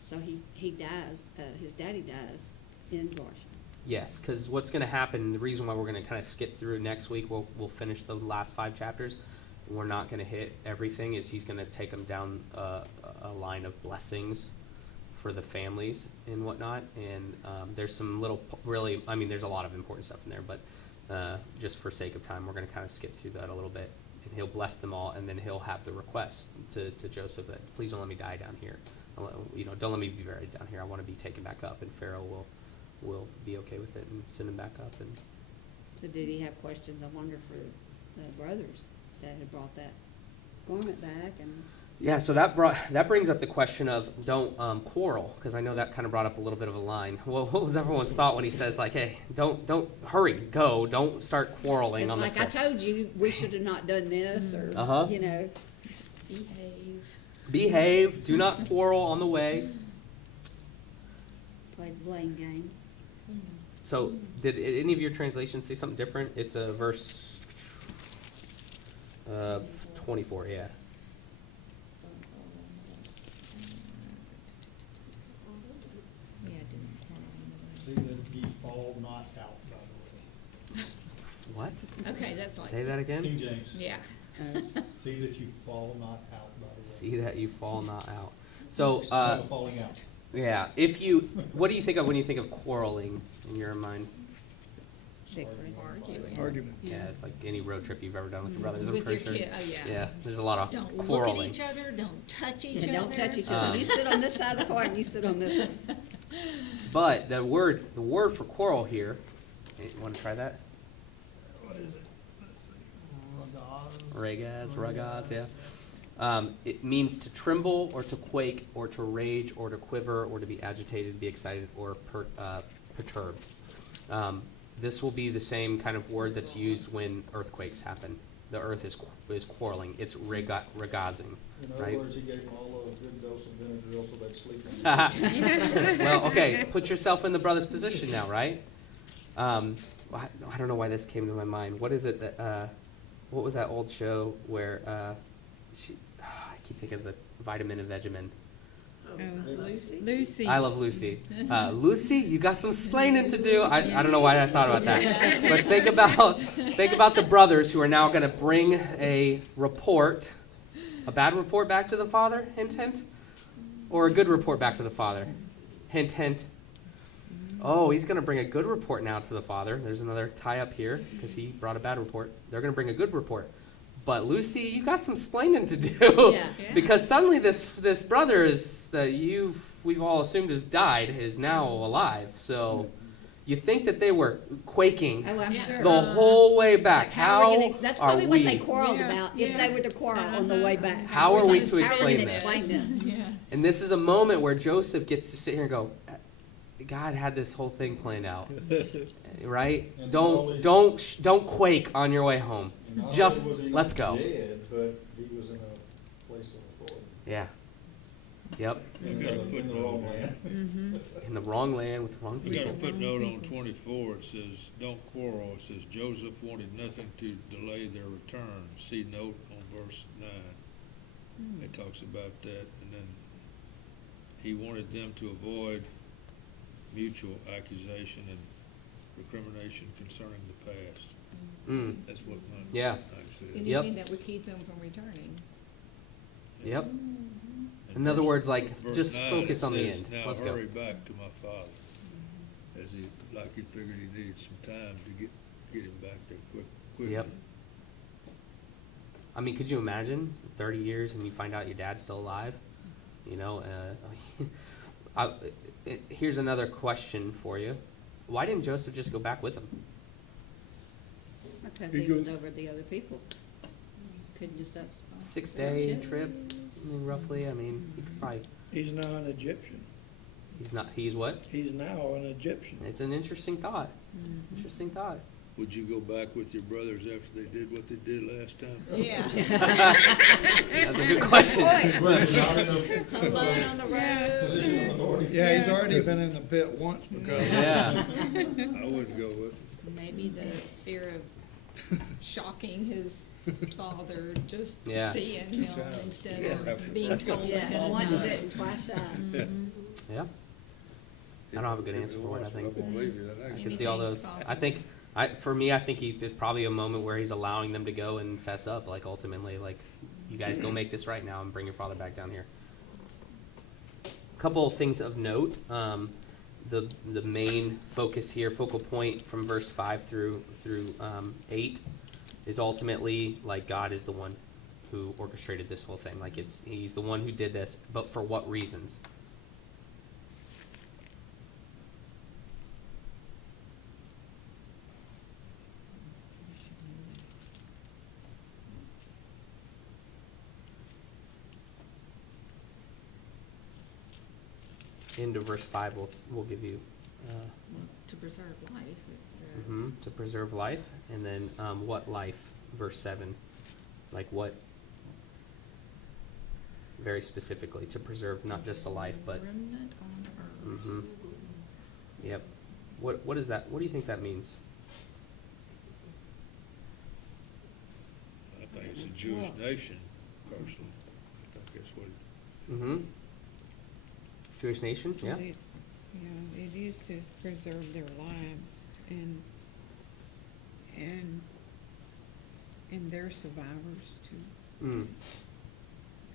So he dies, his daddy dies in Goshen. Yes, because what's going to happen, the reason why we're going to kind of skip through next week, we'll finish the last 5 chapters. We're not going to hit everything, is he's going to take them down a line of blessings for the families and whatnot. And there's some little, really, I mean, there's a lot of important stuff in there, but just for sake of time, we're going to kind of skip through that a little bit. And he'll bless them all, and then he'll have the request to Joseph that, please don't let me die down here. Don't let me be buried down here. I want to be taken back up. And Pharaoh will be okay with it and send him back up. And So did he have questions, I wonder, for the brothers that had brought that garment back? And yeah, so that brings up the question of don't quarrel, because I know that kind of brought up a little bit of a line. Well, what was everyone's thought when he says like, hey, don't hurry, go, don't start quarreling it's on like, the I trip. told you, we should have not done this, or, Uh-huh. Just behave. Behave, do not quarrel on the way. play the blame game. So did any of your translations say something different? It's a verse 24, yeah. fall not out, by the way. What? Okay, that's like, Say that again? King James. yeah. See that you fall not out, by the way. See that you fall not out. So, It's kind of falling out. yeah, what do you think of when you think of quarreling in your mind? Bickering. Arguing. Argument. Yeah, it's like any road trip you've ever done with your brothers, I'm With your pretty sure. kid, oh, yeah. Yeah, there's a lot of Don't look at quarreling. each other, don't touch each Yeah, other. don't touch each other. You sit on this side of the car and you sit on this one. But the word for quarrel here, want to try that? What is it? Let's see. Regaz, yeah. It means to tremble or to quake or to rage or to quiver or to be agitated, be excited or perturbed. This will be the same kind of word that's used when earthquakes happen. The earth is quarreling. It's regazing, In other right? words, he gave them all a good dose of Benadryl so they'd sleep on it. Well, okay, put yourself in the brother's position now, right? I don't know why this came to my mind. What is it that, what was that old show where, I keep thinking of the Vitamin and Vegemin. Lucy? Lucy. I love Lucy. Lucy, you got some splaining to do. I don't know why I thought about that. But think about the brothers who are now going to bring a report, a bad report back to the father, hint, hint, or a good report back to the father, hint, hint. Oh, he's going to bring a good report now to the father. There's another tie up here because he brought a bad report. They're going to bring a good report. But Lucy, you got some splaining to do. Yeah. Because suddenly this brother is that we've all assumed has died is now alive. So you think that they were quaking Oh, I'm Yeah. sure. the whole way It's back. like, How are we gonna, that's are probably what they we? quarreled Yeah, about, yeah. if they were to quarrel on the way back. How are It's we like, to how are we explain gonna this? explain this? Yeah. And this is a moment where Joseph gets to sit here and go, God had this whole thing planned out, right? And Don't quake on your way home. And not Just only was he let's not go. dead, but he was in a place of authority. Yeah. Yep. I got a In the footnote wrong on land. In the wrong land with the wrong We got a people. footnote on 24, it says, don't quarrel, it says Joseph wanted nothing to delay their return. See note on verse 9. It talks about that, and then he wanted them to avoid mutual accusation and recrimination concerning the past. Mm. That's what my, Yeah. I said. Yep. Anything that would keep them from returning. Yep. And In other verse- words, like, verse just 9, focus it on the says, end. Now Let's go. hurry back to my father. As he, like he figured he needed some time to get him back there quickly. Yep. I mean, could you imagine 30 years and you find out your dad's still alive? You know, here's another question for you. Why didn't Joseph just go back with him? Because He he was goes- over the other people. Couldn't just up. 6-day trip, I mean, roughly. I mean, he could probably, He's now an Egyptian. he's what? He's now an Egyptian. It's an interesting thought. Interesting thought. Would you go back with your brothers after they did what they did last time? Yeah. That's a good question. Brothers not in a Alone on the road. position of authority. Yeah, he's already been in the pit once because of Yeah. I wouldn't go with them. Maybe the fear of shocking his father, just Yeah. seeing him instead Yeah. of being told ahead Yeah, of once time. bitten, twice shy. Yeah. I don't have a good answer for it, I think. believe you, I can see all Anything's those. possible. I think, for me, I think there's probably a moment where he's allowing them to go and fess up, like ultimately, like, you guys go make this right now and bring your father back down here. Couple of things of note. The main focus here, focal point from verse 5 through 8 is ultimately like God is the one who orchestrated this whole thing. Like he's the one who did this, but for what reasons? Into verse 5 will give you Well, to preserve life, it says. to preserve life, and then what life? Verse 7, like what? Very specifically, to preserve not just a life, but Remnant on earth. Mhm. Yep. What is that? What do you think that means? I think it's a Jewish nation, personally. I think that's what it Mm-hmm. Jewish nation, yeah. Yeah, it is to preserve their lives and their survivors too. Mm.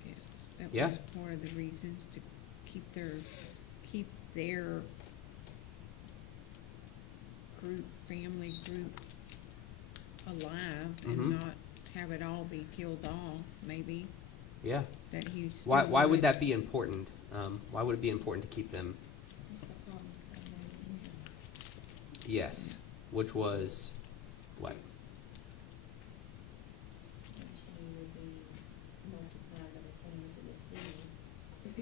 Yeah, that Yeah. was part of the reasons to keep their family group alive Mhm. and not have it all be killed off, maybe, Yeah. that he Why still would wanted- that be important? Why would it be important to keep them? It's the promise God made in him. Yes. Which was what? That you would be multiplied by the sons of the seed, and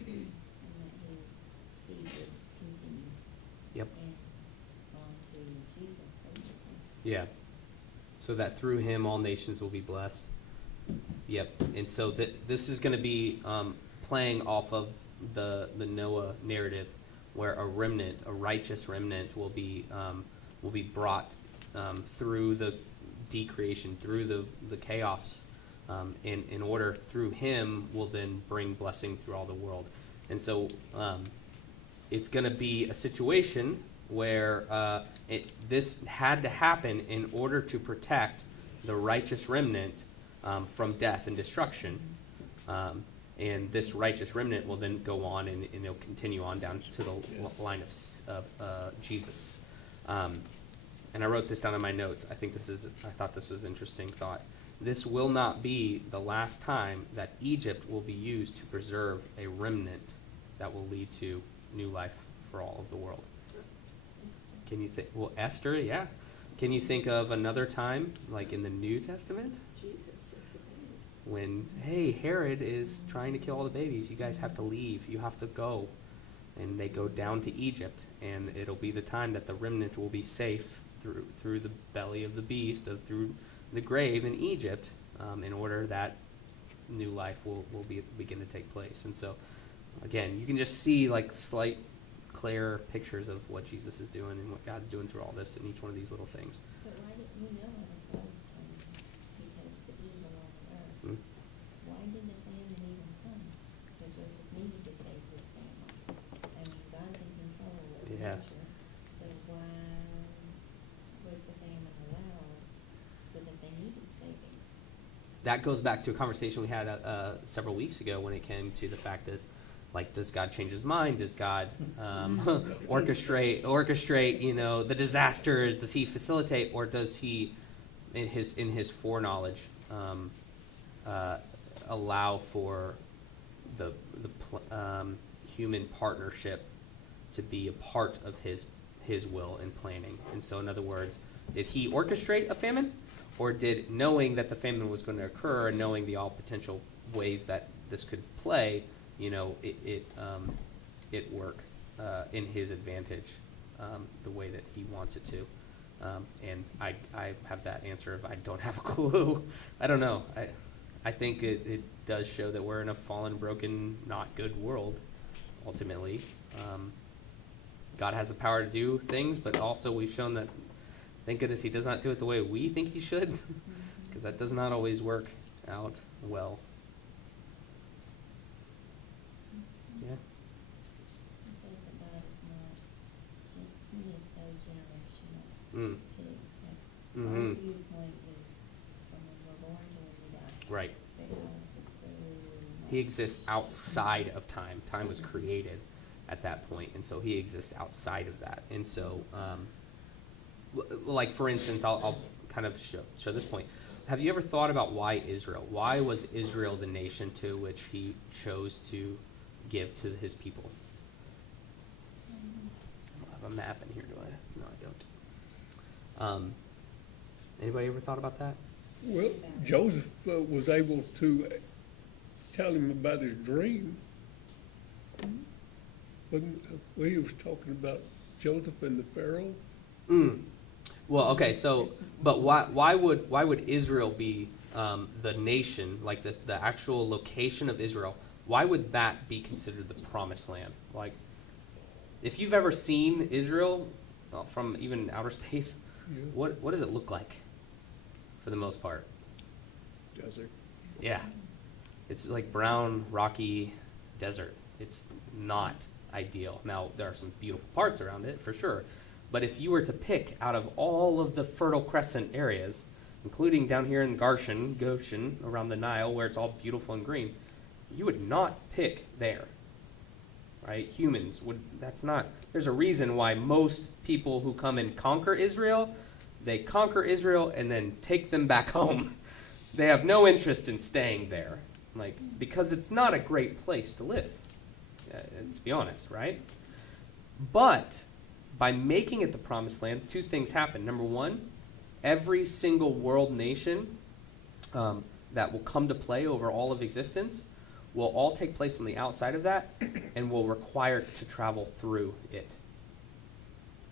that his seed would continue. Yep. And on to Jesus, basically. Yeah. So that through him all nations will be blessed. Yep. And so this is going to be playing off of the Noah narrative, where a remnant, a righteous remnant, will be brought through the decreation, through the chaos, in order through him will then bring blessing through all the world. And so it's going to be a situation where this had to happen in order to protect the righteous remnant from death and destruction. And this righteous remnant will then go on and it'll continue on down to the line of Jesus. And I wrote this down in my notes. I thought this was an interesting thought. This will not be the last time that Egypt will be used to preserve a remnant that will lead to new life for all of the world. Can you think? Well, Esther, yeah. Can you think of another time, like in the New Testament, Jesus is a baby. when, hey, Herod is trying to kill all the babies. You guys have to leave. You have to go. And they go down to Egypt, and it'll be the time that the remnant will be safe through the belly of the beast, through the grave in Egypt, in order that new life will begin to take place. And so, again, you can just see like slight, clear pictures of what Jesus is doing and what God's doing through all this in each one of these little things. But why didn't we know why the flood came? Because the evil on the earth. Hmm? Why did the famine even come? So Joseph needed to save his family. I mean, God's in control of Yeah. nature, so why was the famine allowed? So that they needed saving. That goes back to a conversation we had several weeks ago when it came to the fact is, like, does God change his mind? Does God orchestrate, the disasters? Does he facilitate, or does he, in his foreknowledge, allow for the human partnership to be a part of his will and planning? And so, in other words, did he orchestrate a famine, or did, knowing that the famine was going to occur and knowing the all potential ways that this could play, it work in his advantage, the way that he wants it to? And I have that answer of I don't have a clue. I don't know. I think it does show that we're in a fallen, broken, not good world, ultimately. God has the power to do things, but also we've shown that, thank goodness, he does not do it the way we think he should, because that does not always work out well. Yeah. It shows that God is not, he is so generational Mm. too. Like, Mhm. our viewpoint is from when we're born to when we die. Right. But God's is so He exists outside of time. Time was created at that point, and so he exists outside of that. And so, like for instance, I'll kind of show this point. Have you ever thought about why Israel? Why was Israel the nation to which he chose to give to his people? I don't have a map in here, do I? No, I don't. Anybody ever thought about that? Well, Joseph was able to tell him about his dream. When he was talking about Joseph and the Pharaoh. Well, okay, so, but why would Israel be the nation, like the actual location of Israel? Why would that be considered the promised land? Like, if you've ever seen Israel from even outer space, Yeah. what does it look like, for the most part? Desert. Yeah, it's like brown, rocky desert. It's not ideal. Now, there are some beautiful parts around it, for sure. But if you were to pick out of all of the Fertile Crescent areas, including down here in Goshen, around the Nile, where it's all beautiful and green, you would not pick there, right? Humans would, that's not, there's a reason why most people who come and conquer Israel, they conquer Israel and then take them back home. They have no interest in staying there, like, because it's not a great place to live, to be honest, right? But by making it the promised land, two things happen. Number one, every single world nation that will come to play over all of existence will all take place on the outside of that and will require to travel through it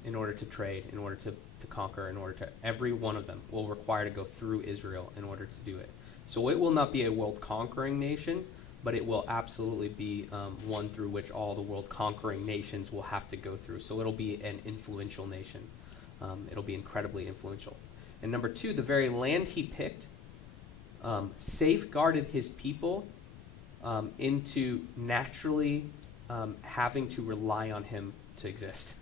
in order to trade, in order to conquer, in order to, every one of them will require to go through Israel in order to do it. So it will not be a world conquering nation, but it will absolutely be one through which all the world conquering nations will have to go through. So it'll be an influential nation. It'll be incredibly influential. And number two, the very land he picked safeguarded his people into naturally having to rely on him to exist.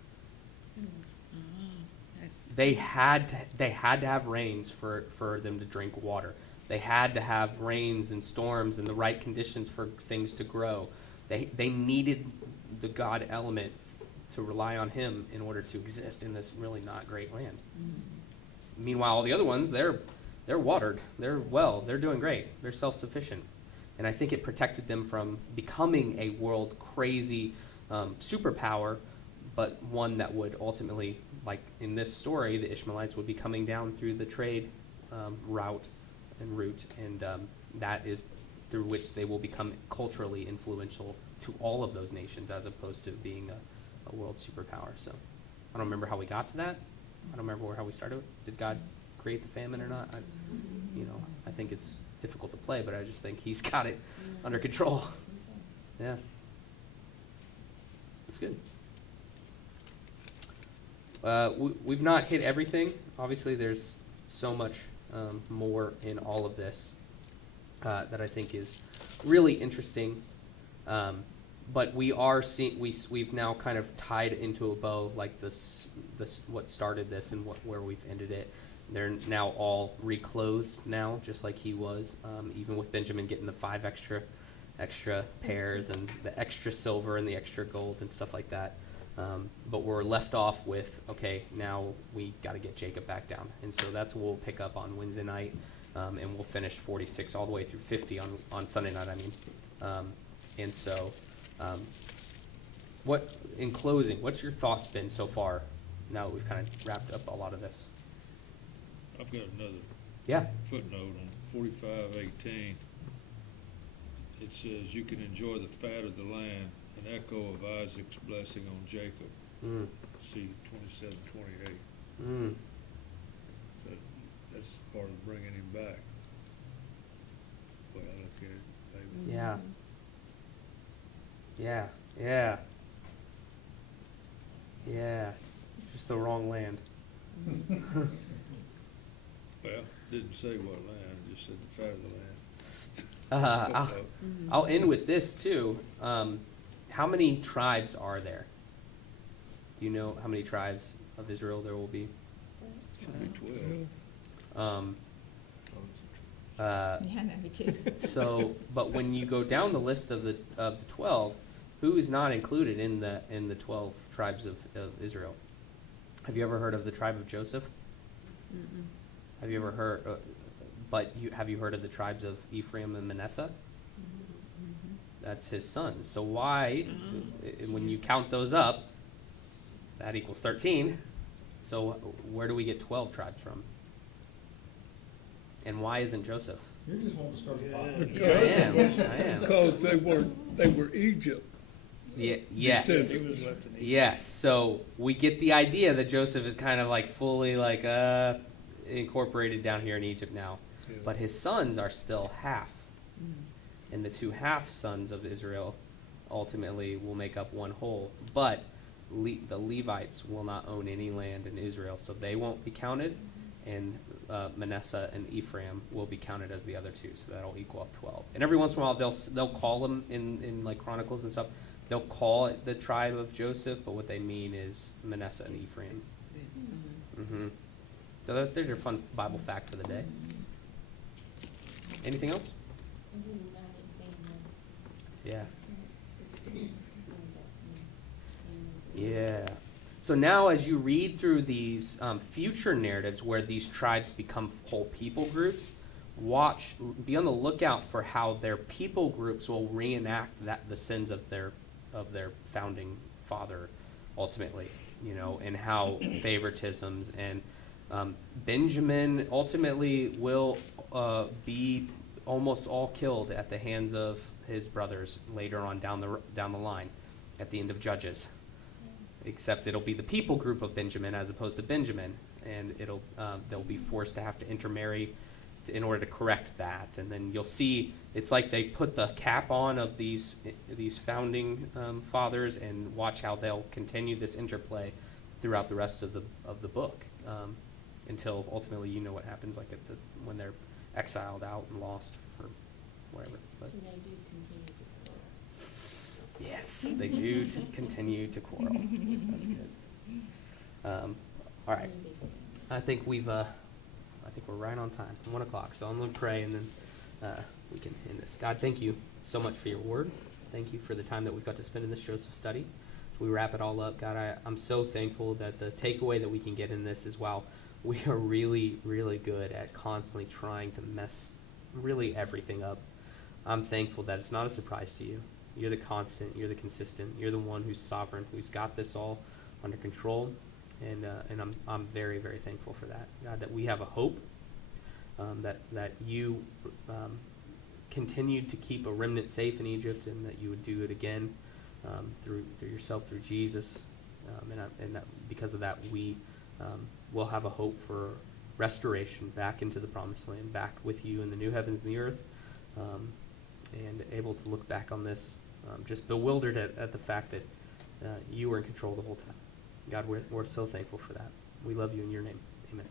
They had to have rains for them to drink water. They had to have rains and storms and the right conditions for things to grow. They needed the God element to rely on him in order to exist in this really not great land. Meanwhile, all the other ones, they're watered. They're doing great. They're self-sufficient. And I think it protected them from becoming a world crazy superpower, but one that would ultimately, like in this story, the Ishmaelites would be coming down through the trade route, and that is through which they will become culturally influential to all of those nations, as opposed to being a world superpower. So I don't remember how we got to that. I don't remember how we started. Did God create the famine or not? I think it's difficult to play, but I just think he's got it under control. Yeah. That's good. We've not hit everything. Obviously, there's so much more in all of this that I think is really interesting. But we are seeing, we've now kind of tied into a bow, like this what started this and where we've ended it. They're now all reclothed now, just like he was, even with Benjamin getting the 5 extra pairs and the extra silver and the extra gold and stuff like that. But we're left off with, okay, now we got to get Jacob back down. And so that's what we'll pick up on Wednesday night, and we'll finish 46 all the way through 50 on Sunday night, And so, in closing, what's your thoughts been so far now that we've kind of wrapped up a lot of this? I've got another Yeah. footnote on 45:18. It says, "You can enjoy the fat of the land," an echo of Isaac's blessing on Jacob. See 27:28. So that's part of bringing him back. Well, I look at it, maybe. Yeah. Yeah. Just the wrong land. Well, didn't say what land, it just said the fat of the land. I'll end with this too. How many tribes are there? Do you know how many tribes of Israel there will be? Should be 12. Yeah, me too. So, but when you go down the list of the 12, who is not included in the 12 tribes of Israel? Have you ever heard of the tribe of Joseph? Have you ever heard? Have you heard of the tribes of Ephraim and Manasseh? That's his sons. So why, when you count those up, that equals 13. So where do we get 12 tribes from? And why isn't Joseph? You just want to start a pot. I am. Because they were Egypt. Yes. descendants. Yes. So we get the idea that Joseph is kind of like fully like incorporated down here in Egypt now. Yeah. But his sons are still half. And the 2 half sons of Israel ultimately will make up one whole. But the Levites will not own any land in Israel, so they won't be counted. And Manasseh and Ephraim will be counted as the other 2, so that'll equal up 12. And every once in a while they'll call them in like Chronicles and stuff. they'll call it the tribe of Joseph, but what they mean is Manasseh and Ephraim. Mm-hmm. So there's your fun Bible fact for the day. Anything else? A really united family. Yeah. Stands out to me. Yeah. So now as you read through these future narratives where these tribes become whole people groups, be on the lookout for how their people groups will reenact the sins of their founding father ultimately, and how favoritisms and Benjamin ultimately will be almost all killed at the hands of his brothers later on down the line at the end of Judges. Except it'll be the people group of Benjamin as opposed to Benjamin, and they'll be forced to have to intermarry in order to correct that. And then you'll see it's like they put the cap on of these founding fathers and watch how they'll continue this interplay throughout the rest of the book until ultimately what happens like when they're exiled out and lost for whatever. But So they do continue to quarrel. yes, they do continue to quarrel. That's good. All right. Really big family. I think we're right on time, 1 o'clock. So I'm going to pray, and then we can end this. God, thank you so much for your word. Thank you for the time that we've got to spend in this Joseph study. As we wrap it all up, God, I'm so thankful that the takeaway that we can get in this is, while we are really, really good at constantly trying to mess really everything up, I'm thankful that it's not a surprise to you. You're the constant, you're the consistent, you're the one who's sovereign, who's got this all under control. And I'm very, very thankful for that, God, that we have a hope, that you continued to keep a remnant safe in Egypt, and that you would do it again through yourself, through Jesus, and that because of that we will have a hope for restoration back into the promised land, back with you in the new heavens and the earth, and able to look back on this just bewildered at the fact that you were in control the whole time. God, we're so thankful for that. We love you in your name. Amen.